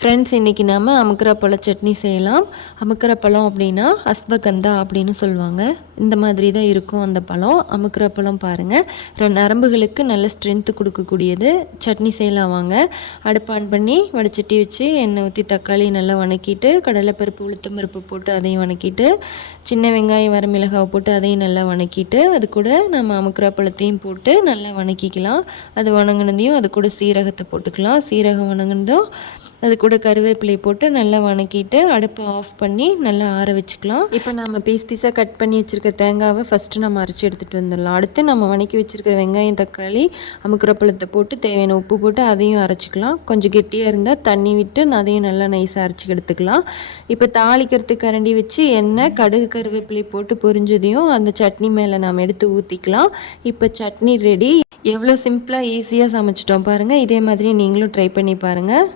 Friends, இன்றைக்கி நாம் அமுக்கரப்பழ சட்னி செய்யலாம். அமுக்கரப்பழம் அப்படின்னா அஸ்வகந்தா அப்படின்னு சொல்லுவாங்க. இந்த மாதிரி தான் இருக்கும் அந்த பழம். அமுக்கரப்பழம் பாருங்கள், நரம்புகளுக்கு நல்ல ஸ்ட்ரென்த்து கொடுக்கக்கூடியது. சட்னி செய்யலாம் வாங்க. அடுப்பு ஆன் பண்ணி வடைச்சட்டி வச்சு எண்ணெய் ஊற்றி தக்காளி நல்லா வணக்கிட்டு, கடலைப்பருப்பு உளுத்தம்பருப்பு போட்டு அதையும் வணக்கிட்டு, சின்ன வெங்காயம் வரமிளகாய் போட்டு அதையும் நல்லா வணக்கிட்டு, அது கூட நம்ம அமுக்கரப்பழத்தையும் போட்டு நல்லா வணக்கிக்கலாம். அது வணங்கினதையும் அது கூட சீரகத்தை போட்டுக்கலாம். சீரகம் வணங்கினதும் அது கூட கருவேப்பிலை போட்டு நல்லா வணக்கிட்டு அடுப்பை ஆஃப் பண்ணி நல்லா ஆற வச்சுக்கலாம். இப்போ நம்ம பீஸாக கட் பண்ணி வச்சுருக்க தேங்காவை ஃபஸ்ட்டு நம்ம அரைச்சி எடுத்துகிட்டு வந்துடலாம். அடுத்து நம்ம வணக்கி வச்சுருக்கிற வெங்காயம் தக்காளி அமுக்கரப்பழத்தை போட்டு தேவையான உப்பு போட்டு அதையும் அரைச்சிக்கலாம். கொஞ்சம் கெட்டியாக இருந்தால் தண்ணி விட்டு அதையும் நல்லா நைஸாக அரைச்சி எடுத்துக்கலாம். இப்போ தாளிக்கிறதுக்கு கரண்டி வச்சு எண்ணெய் கடுகு கருவேப்பிலை போட்டு பொரிஞ்சதையும் அந்த சட்னி மேலே நாம் எடுத்து ஊற்றிக்கலாம். இப்போ சட்னி ரெடி. எவ்வளோ சிம்பிளாக ஈஸியாக சமைச்சிட்டோம் பாருங்கள். இதே மாதிரி நீங்களும் ட்ரை பண்ணி பாருங்கள்.